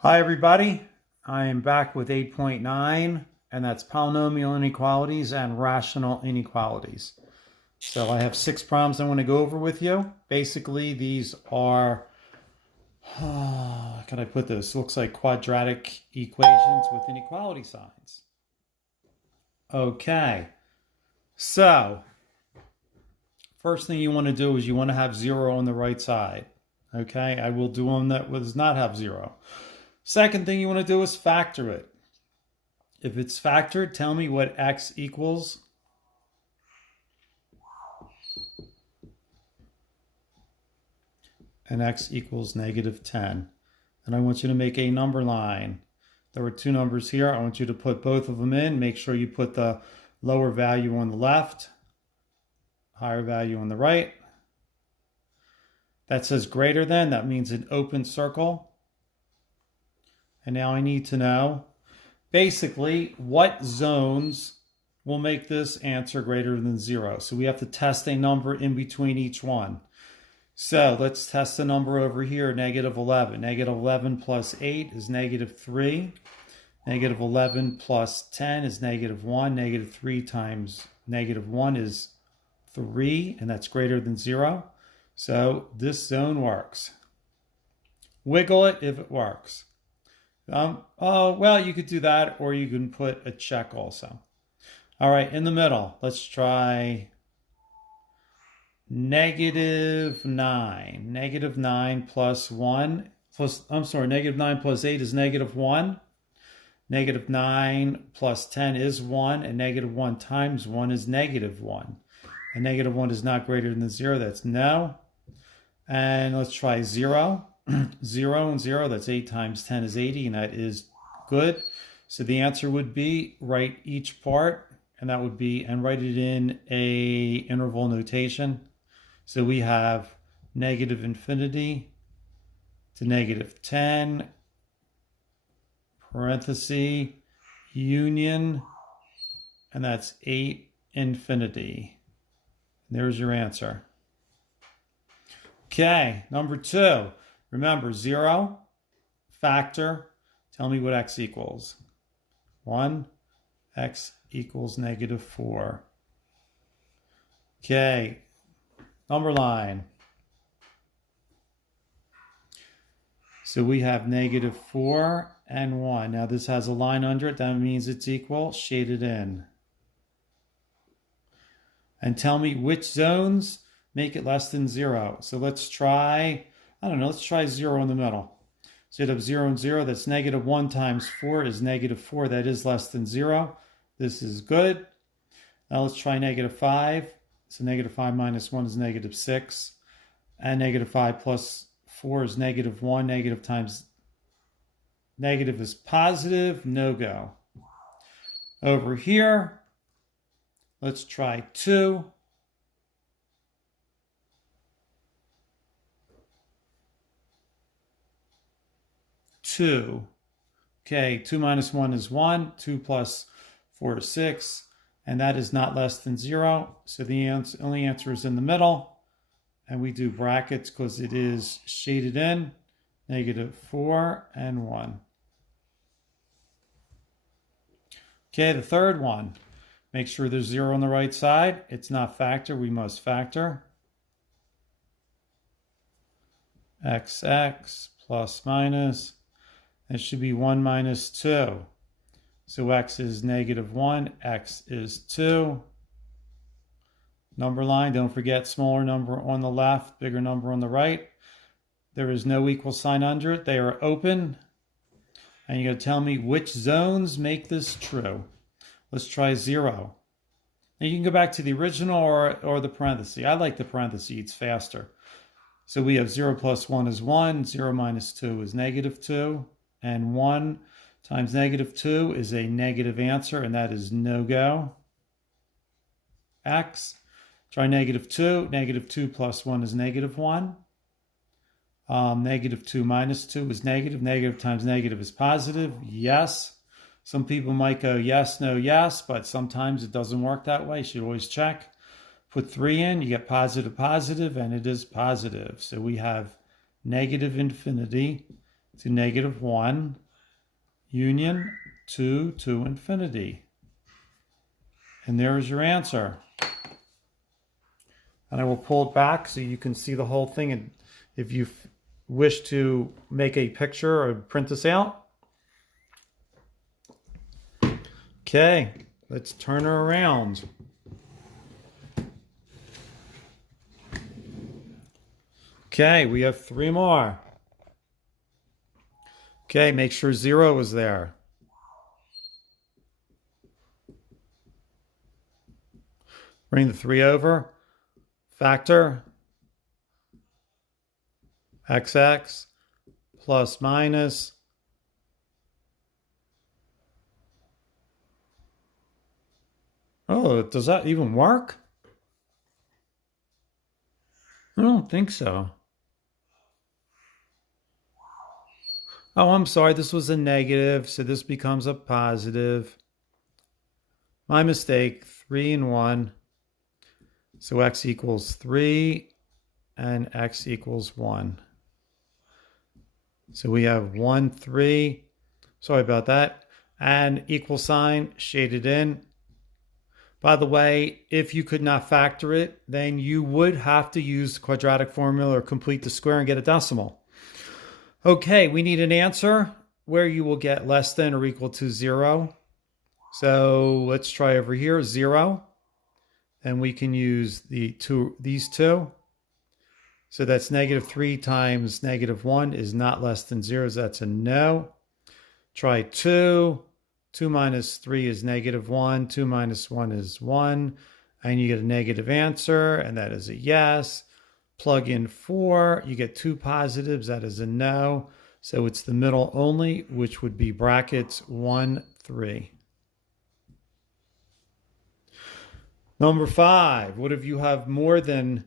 Hi everybody, I am back with 8.9 and that's polynomial inequalities and rational inequalities. So I have 6 problems I want to go over with you. Basically these are, how can I put this? Looks like quadratic equations with inequality signs. Okay, so first thing you want to do is you want to have 0 on the right side. Okay, I will do one that does not have 0. Second thing you want to do is factor it. If it's factored, tell me what x equals. And x equals -10. And I want you to make a number line. There were 2 numbers here. I want you to put both of them in. Make sure you put the lower value on the left, higher value on the right. That says greater than. That means an open circle. And now I need to know, basically, what zones will make this answer greater than 0. So we have to test a number in between each one. So let's test the number over here, -11. -11 plus 8 is -3. -11 plus 10 is -1. -3 times -1 is 3, and that's greater than 0. So this zone works. Wiggle it if it works. Well, you could do that, or you can put a check also. All right, in the middle, let's try -9. -9 plus 1 plus, -9 plus 8 is -1. -9 plus 10 is 1, and -1 times 1 is -1. And -1 is not greater than 0, that's no. And let's try 0. 0 and 0, that's 8 times 10 is 80, and that is good. So the answer would be, write each part, and that would be, and write it in a interval notation. So we have -infinity to -10, parenthesis, union, and that's 8 infinity. There's your answer. Okay, number 2. Remember, 0, factor, tell me what x equals. 1, x equals -4. Okay, number line. So we have -4 and 1. Now this has a line under it. That means it's equal. Shade it in. And tell me which zones make it less than 0. So let's try, let's try 0 in the middle. So you'd have 0 and 0. That's -1 times 4 is -4. That is less than 0. This is good. Now let's try -5. So -5 minus 1 is -6. And -5 plus 4 is -1. Negative times negative is positive. No go. Over here, let's try 2. 2. Okay, 2 minus 1 is 1. 2 plus 4 is 6. And that is not less than 0. So the only answer is in the middle. And we do brackets because it is shaded in. -4 and 1. Okay, the third one. Make sure there's 0 on the right side. It's not factor. We must factor. XX plus minus. It should be 1 minus 2. So x is -1, x is 2. Number line, don't forget smaller number on the left, bigger number on the right. There is no equal sign under it. They are open. And you're going to tell me which zones make this true. Let's try 0. Now you can go back to the original or the parenthesis. I like the parenthesis, it's faster. So we have 0 plus 1 is 1, 0 minus 2 is -2, and 1 times -2 is a negative answer, and that is no-go. X, try -2. -2 plus 1 is -1. -2 minus 2 is negative. Negative times negative is positive. Yes. Some people might go yes, no, yes, but sometimes it doesn't work that way. You should always check. Put 3 in, you get positive, positive, and it is positive. So we have -infinity to negative 1 union 2 to infinity. And there's your answer. And I will pull it back so you can see the whole thing. And if you wish to make a picture or print this out. Okay, let's turn her around. Okay, we have 3 more. Okay, make sure 0 is there. Bring the 3 over. Factor. XX plus minus. Oh, does that even work? I don't think so. Oh, I'm sorry. This was a negative, so this becomes a positive. My mistake. 3 and 1. So x equals 3 and x equals 1. So we have 1, 3. Sorry about that. And equal sign shaded in. By the way, if you could not factor it, then you would have to use the quadratic formula or complete the square and get a decimal. Okay, we need an answer where you will get less than or equal to 0. So let's try over here, 0. And we can use these two. So that's negative 3 times negative 1 is not less than 0. So that's a no. Try 2. 2 minus 3 is negative 1. 2 minus 1 is 1. And you get a negative answer, and that is a yes. Plug in 4. You get 2 positives. That is a no. So it's the middle only, which would be brackets 1, 3. Number 5. What if you have more than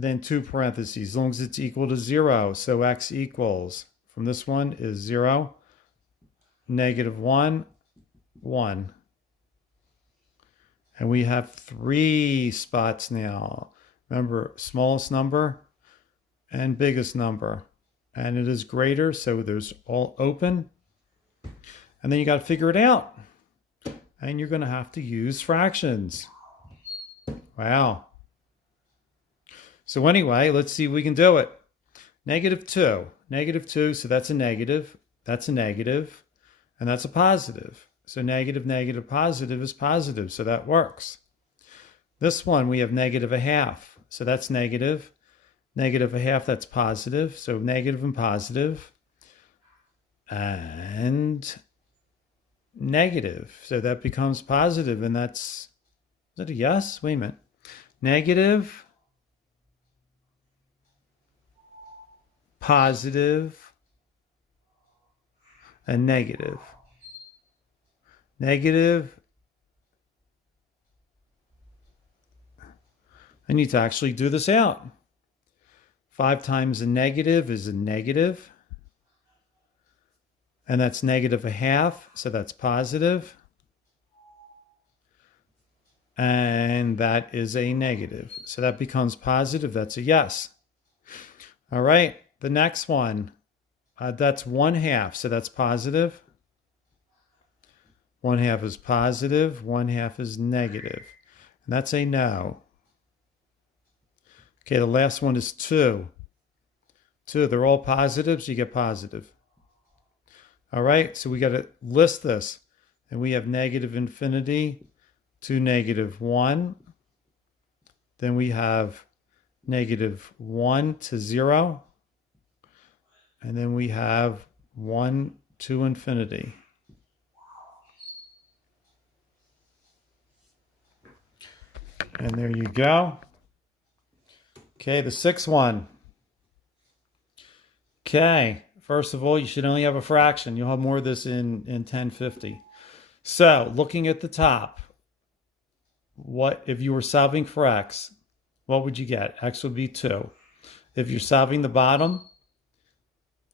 2 parentheses, as long as it's equal to 0? So x equals, from this one is 0, negative 1, 1. And we have 3 spots now. Remember, smallest number and biggest number. And it is greater, so there's all open. And then you got to figure it out. And you're going to have to use fractions. Wow. So anyway, let's see if we can do it. Negative 2. Negative 2, so that's a negative. That's a negative. And that's a positive. So negative, negative, positive is positive. So that works. This one, we have negative 1/2. So that's negative. Negative 1/2, that's positive. So negative and positive. And negative. So that becomes positive. And that's, is that a yes? Wait a minute. Negative, positive, and negative. Negative. I need to actually do this out. 5 times a negative is a negative. And that's negative 1/2, so that's positive. And that is a negative. So that becomes positive. That's a yes. All right. The next one, that's 1/2. So that's positive. 1/2 is positive. 1/2 is negative. And that's a no. Okay, the last one is 2. 2, they're all positives. You get positive. All right, so we got to list this. And we have negative infinity to negative 1. Then we have negative 1 to 0. And then we have 1 to infinity. And there you go. Okay, the 6th one. Okay, first of all, you should only have a fraction. You'll have more of this in 1050. So, looking at the top, what if you were solving for x, what would you get? X would be 2. If you're solving the bottom,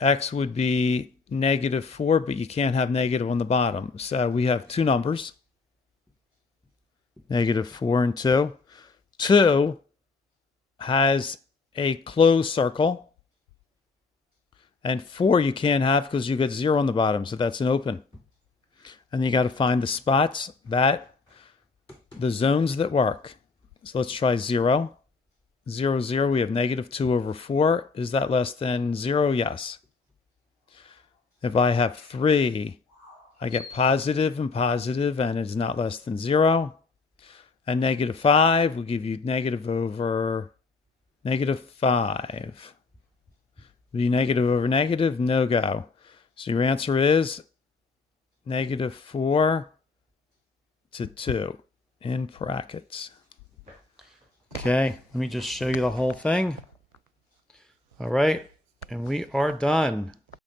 x would be negative 4, but you can't have negative on the bottom. So we have 2 numbers, negative 4 and 2. 2 has a closed circle, And 4 you can't have because you got 0 on the bottom, so that's an open. And you got to find the spots the zones that work. So let's try 0. 0, 0, we have negative 2 over 4. Is that less than 0? Yes. If I have 3, I get positive, and it's not less than 0. And negative 5 will give you negative over negative 5. Will be negative over negative, no go. So your answer is negative 4 to 2 in brackets. Okay, let me just show you the whole thing. All right, and we are done.